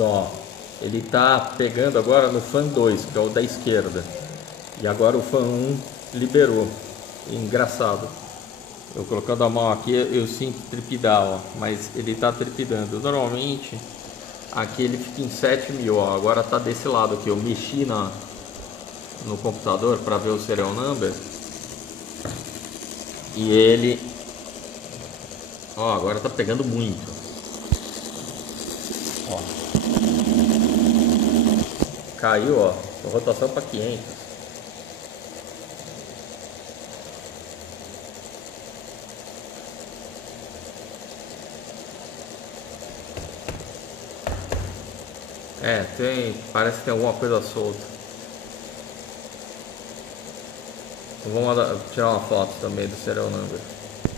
Então, ó, ele tá pegando agora no fan 2, que é o da esquerda. E agora o fan 1 liberou. Engraçado. Eu colocando a mão aqui, eu sinto tripidar, ó, mas ele tá tripidando. Normalmente, aqui ele fica em 7.000, ó. Agora tá desse lado aqui. Eu mexi no computador para ver o serial number. E ele, ó, agora tá pegando muito. Ó, caiu, ó, rotação para 500. É, parece que tem alguma coisa solta. Eu vou tirar uma foto também do serial number.